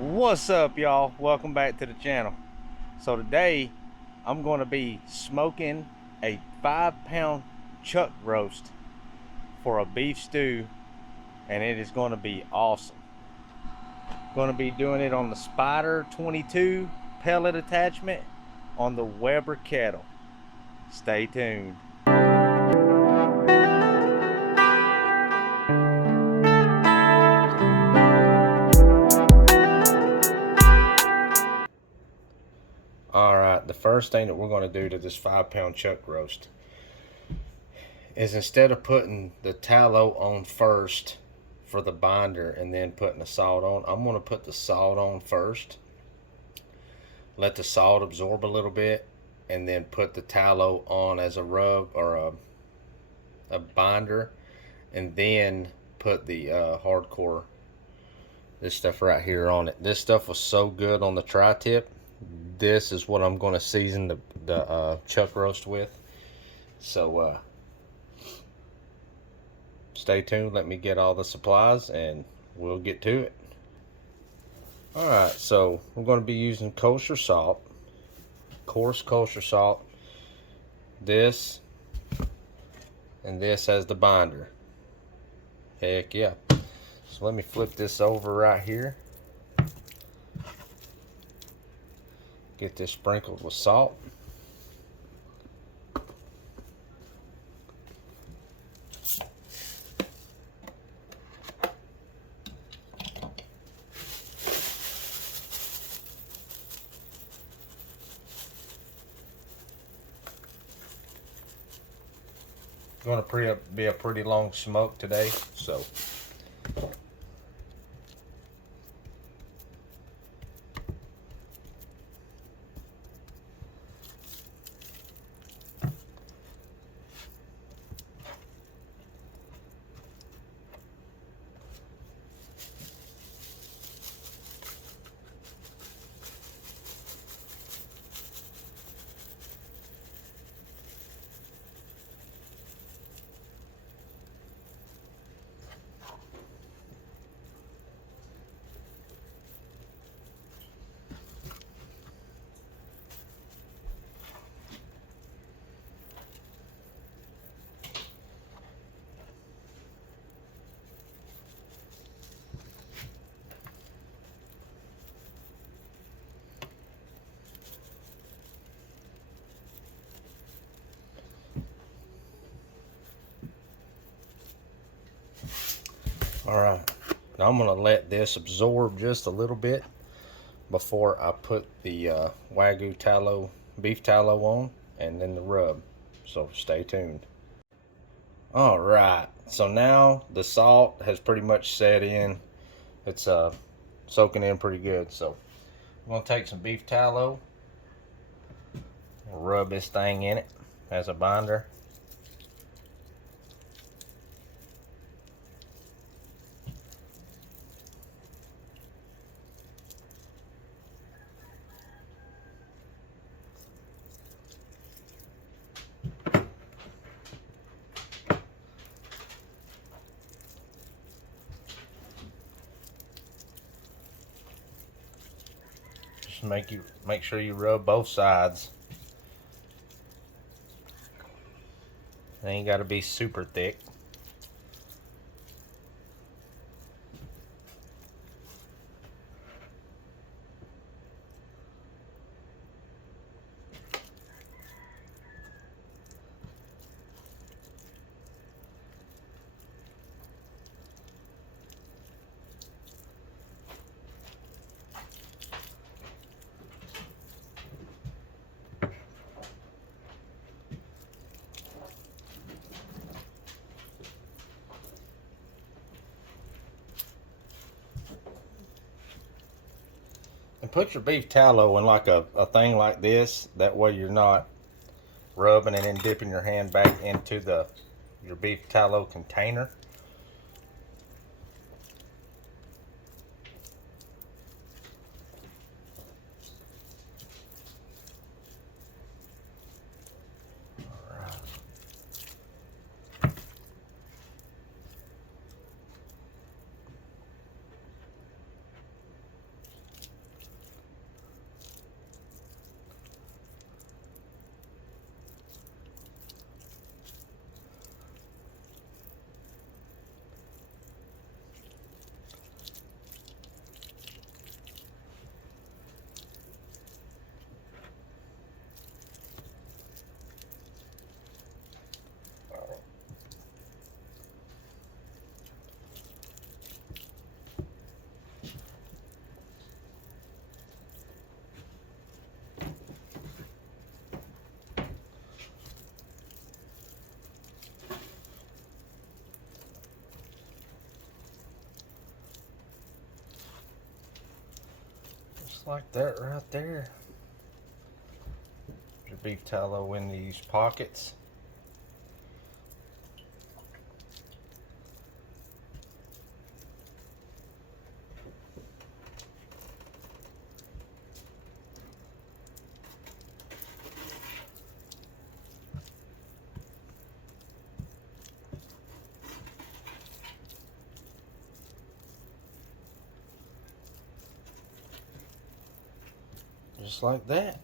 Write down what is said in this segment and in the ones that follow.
What's up, y'all? Welcome back to the channel. So today I'm going to be smoking a 5-pound chuck roast for a beef stew, and it is going to be awesome. Going to be doing it on the Spider 22 pellet attachment on the Weber kettle. Stay tuned. Alright, the first thing that we're going to do to this 5-pound chuck roast is, instead of putting the tallow on first for the binder and then putting the salt on, I'm going to put the salt on first, let the salt absorb a little bit, and then put the tallow on as a rub or a binder, and then put the hardcore, this stuff right here, on it. This stuff was so good on the tri-tip. This is what I'm going to season the chuck roast with. So stay tuned. Let me get all the supplies and we'll get to it. Alright, so we're going to be using kosher salt, coarse kosher salt, this and this as the binder. Heck yeah. So let me flip this over right here. Get this sprinkled with salt. Going to be a pretty long smoke today, so alright. Now I'm going to let this absorb just a little bit before I put the Wagyu tallow, beef tallow on, and then the rub. So stay tuned. Alright, so now the salt has pretty much set in. It's soaking in pretty good. So I'm going to take some beef tallow, rub this thing in it as a binder. Just make sure you rub both sides. It ain't got to be super thick. And put your beef tallow in like a thing like this. That way you're not rubbing and then dipping your hand back into your beef tallow container. like that right there. Your beef tallow in these pockets. Just like that.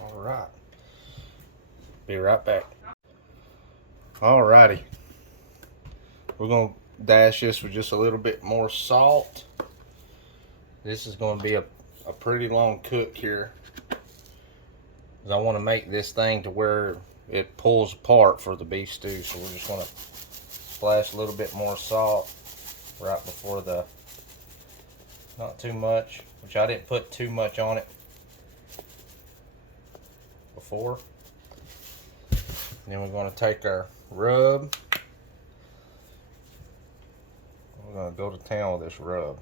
All right. Be right back. Alrighty. We're going to dash this with just a little bit more salt. This is going to be a pretty long cook here. I want to make this thing to where it pulls apart for the beef stew. So we're just going to splash a little bit more salt right before the, not too much, which I didn't put too much on it before. And then we're going to take our rub. We're going to go to town with this rub.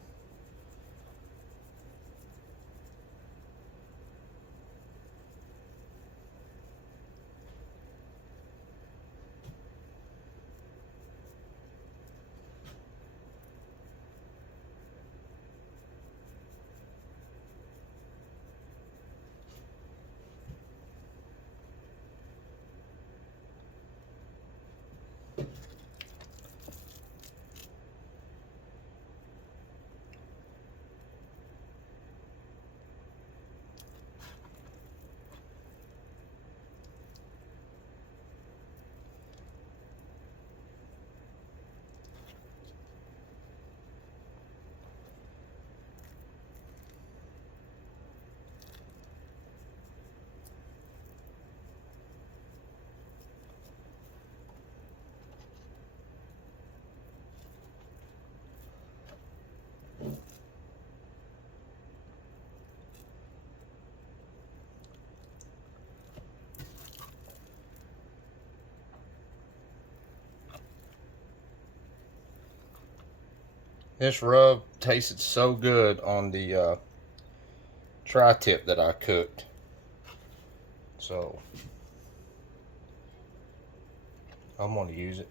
This rub tasted so good on the tri-tip that I cooked. So I'm going to use it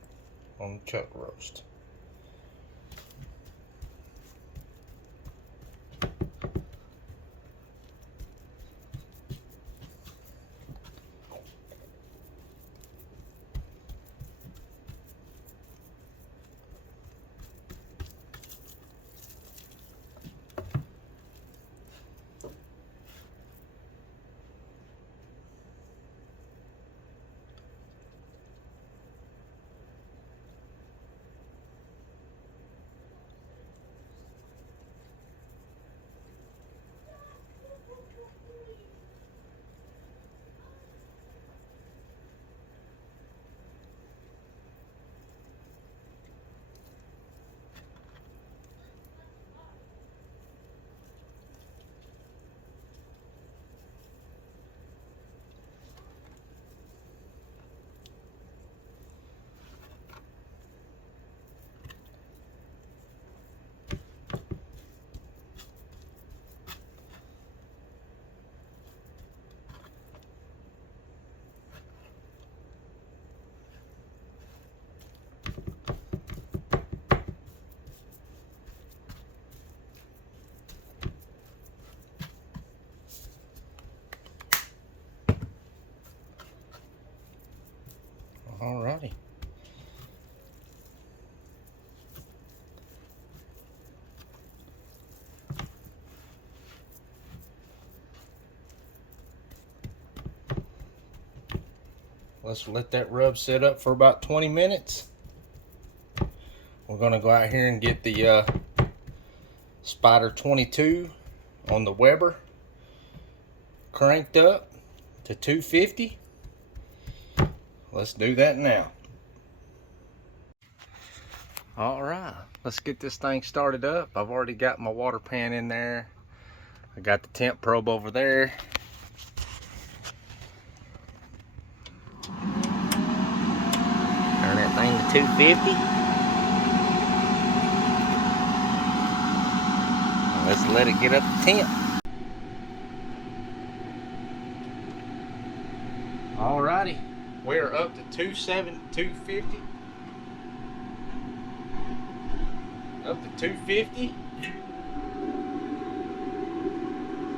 on the chuck roast. Alrighty. Let's let that rub sit up for about 20 minutes. We're gonna go out here and get the Spider 22 on the Weber cranked up to 250. Let's do that now. All right, let's get this thing started up. I've already got my water pan in there. I got the temp probe over there. Turn that thing to 250. Let's let it get up to temp. Alrighty, we're up to 250. Up to 250.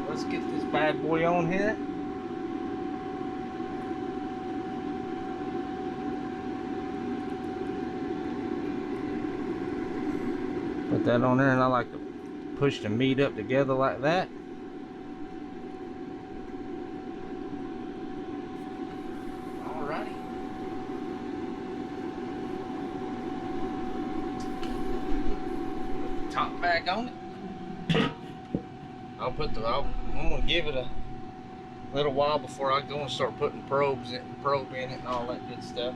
Let's get this bad boy on here. Put that on there, and I like to push the meat up together like that. Alrighty. Put the top back on it. I'm gonna give it a little while before I go and start putting probe in it and all that good stuff.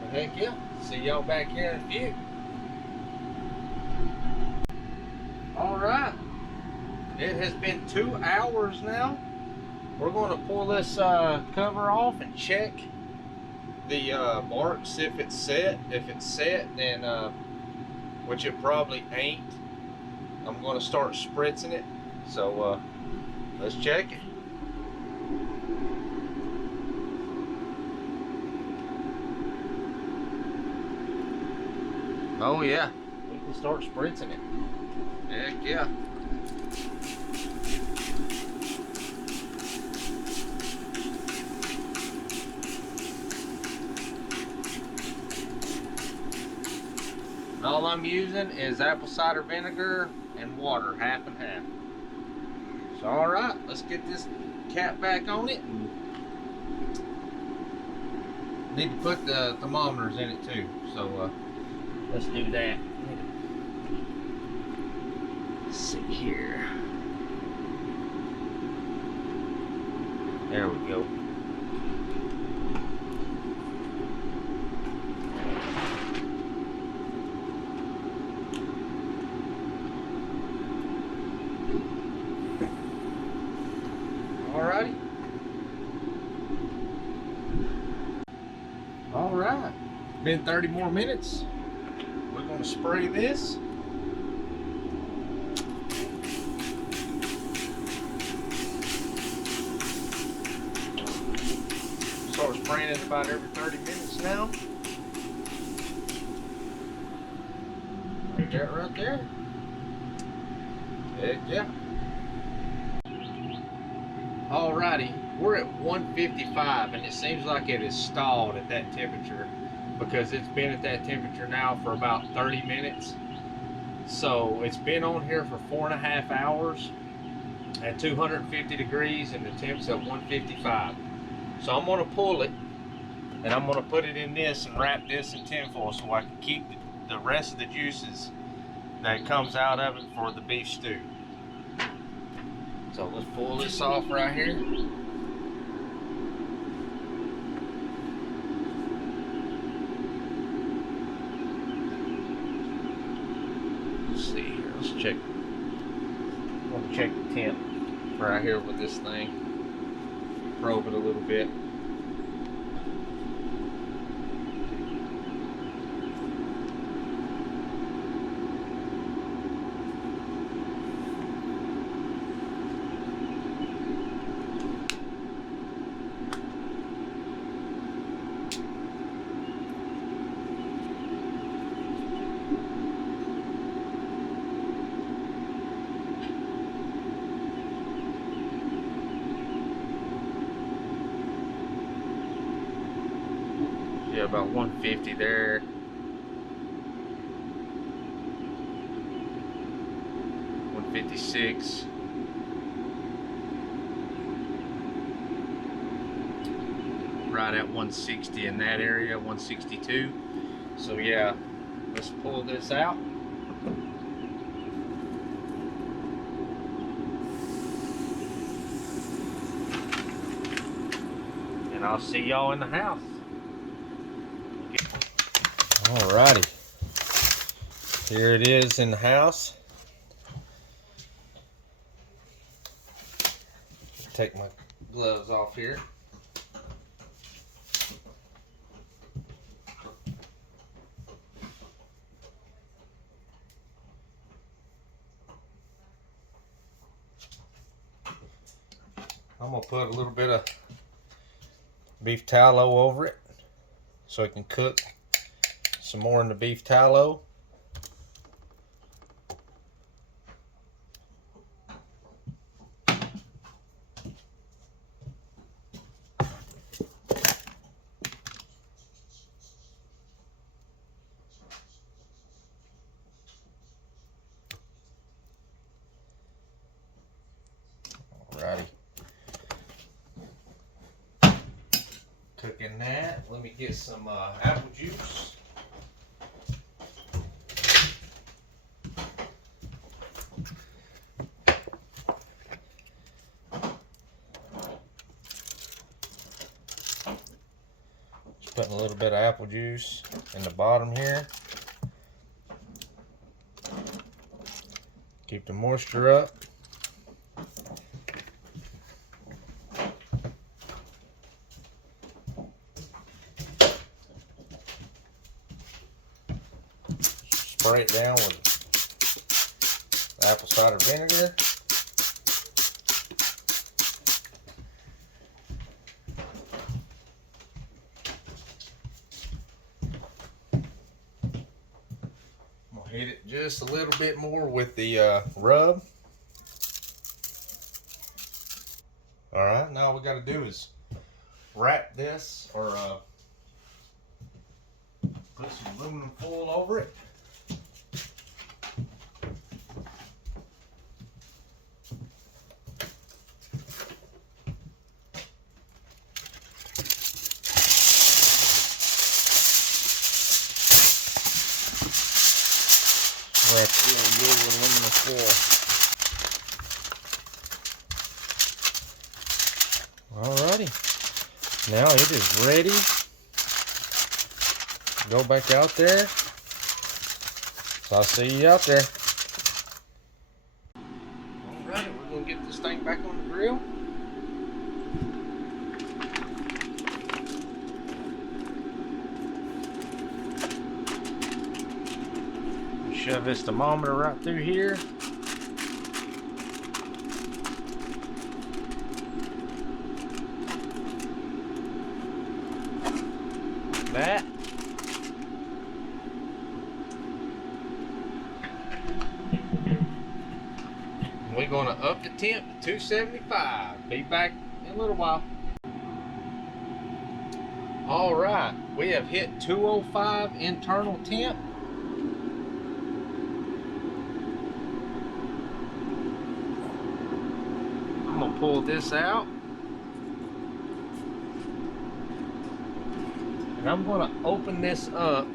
But heck yeah, see y'all back here in a few. Alright, it has been 2 hours now. We're going to pull this cover off and check the bark, see if it's set. If it's set, then, which it probably ain't, I'm going to start spritzing it. So let's check it. Oh yeah, we can start spritzing it. Heck yeah. And all I'm using is apple cider vinegar and water, half and half. So alright, let's get this cap back on it. Need to put the thermometers in it too. So let's do that. Let's see here. There we go. Alrighty. Alright. Been 30 more minutes. We're going to spray this. Start spraying it about every 30 minutes now. Like that right there. Heck yeah. Alrighty, we're at 155 and it seems like it is stalled at that temperature because it's been at that temperature now for about 30 minutes. So it's been on here for 4.5 hours at 250 degrees and the temp's at 155. So I'm gonna pull it and I'm gonna put it in this and wrap this in tinfoil so I can keep the rest of the juices that comes out of it for the beef stew. So let's pull this off right here. Let's see here, let's check. I'm gonna check the temp right here with this thing. Probe it a little bit. Yeah, about 150 there. $156. Right at 160 in that area, 162. So yeah, let's pull this out. And I'll see y'all in the house. Alrighty, here it is in the house. Take my gloves off here. I'm gonna put a little bit of beef tallow over it so it can cook some more in the beef tallow. Alrighty. Cooking that. Let me get some apple juice. Just putting a little bit of apple juice in the bottom here. Keep the moisture up. Spray it down with apple cider vinegar. I'm gonna hit it just a little bit more with the rub. All right, now all we got to do is wrap this or put some aluminum foil over it. Wrap it really good with aluminum foil. Alrighty, now it is ready. Go back out there. So I'll see you out there. Alright, we're gonna get this thing back on the grill. Shove this thermometer right through here. That. We're gonna up the temp to 275. Be back in a little while. All right, we have hit 205 internal temp. I'm gonna pull this out. And I'm gonna open this up.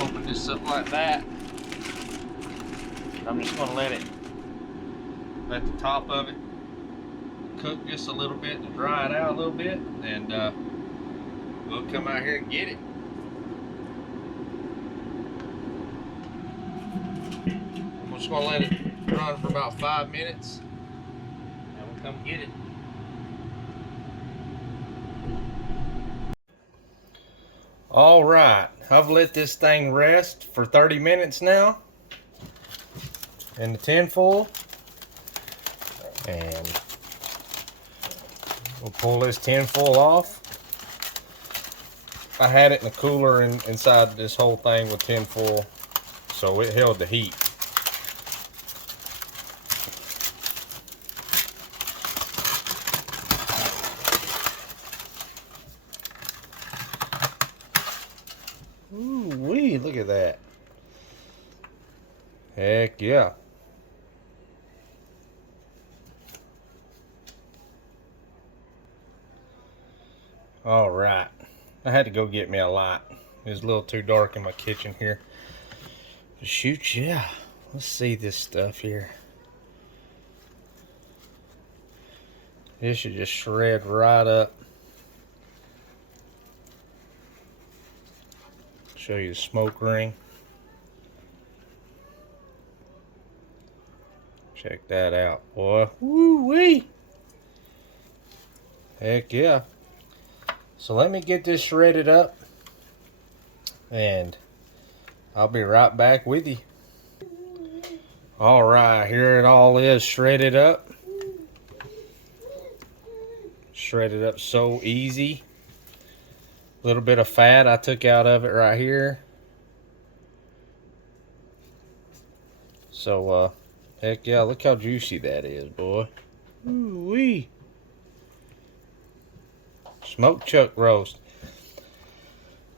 Open this up like that. I'm just gonna let the top of it cook just a little bit to dry it out a little bit, and we'll come out here and get it. I'm just gonna let it run for about 5 minutes, and we'll come get it. All right, I've let this thing rest for 30 minutes now in the tin foil, and we'll pull this tin foil off. I had it in the cooler inside this whole thing with tin foil, so it held the heat. Ooh-wee, look at that. Heck yeah. All right, I had to go get me a light. It was a little too dark in my kitchen here. But shoot, yeah. Let's see this stuff here. This should just shred right up. Show you the smoke ring. Check that out, boy. Woo-wee! Heck yeah. So let me get this shredded up, and I'll be right back with you. All right, here it all is shredded up. Shredded up so easy. A little bit of fat I took out of it right here. So, heck yeah, look how juicy that is, boy. Ooh-wee. Smoked chuck roast.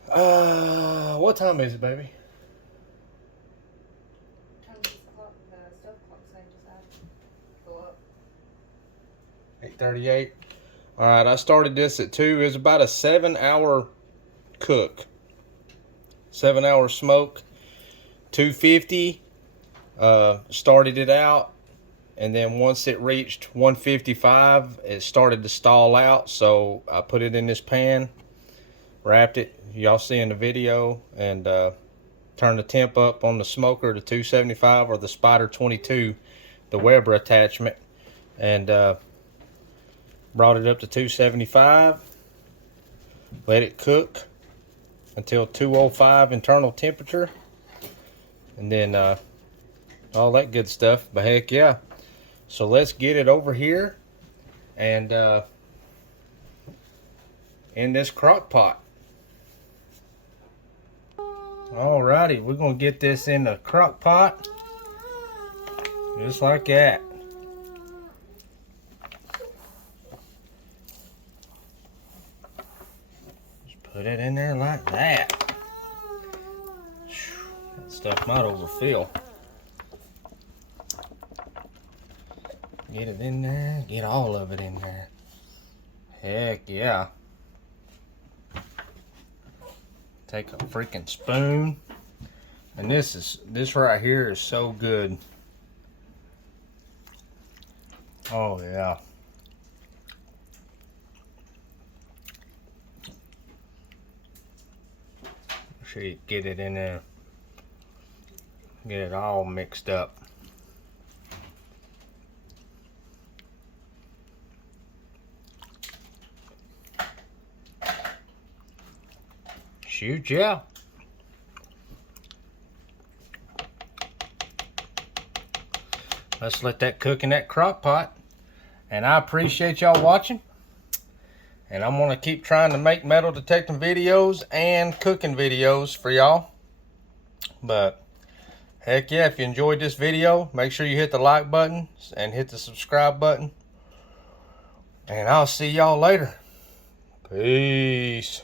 What time is it, baby? The stove clock saying just go up. 8:38. All right, I started this at 2. It's about a 7-hour cook. 7-hour smoke. 250. Started it out, and then once it reached 155, it started to stall out. So I put it in this pan, wrapped it. Y'all see in the video, and turned the temp up on the smoker to 275 or the Spider 22, the Weber attachment, and brought it up to 275. Let it cook until 205 internal temperature, and then all that good stuff. But heck yeah. So let's get it over here and in this crock pot. Alrighty, we're gonna get this in the crock pot just like that. Just put it in there like that. That stuff might overfill. Get it in there, get all of it in there. Heck yeah. Take a freaking spoon. And this right here is so good. Oh yeah. Make sure you get it in there. Get it all mixed up. Shoot, yeah. Let's let that cook in that crock pot. And I appreciate y'all watching. And I'm gonna keep trying to make metal detecting videos and cooking videos for y'all. But heck yeah, if you enjoyed this video, make sure you hit the like button and hit the subscribe button. And I'll see y'all later. Peace.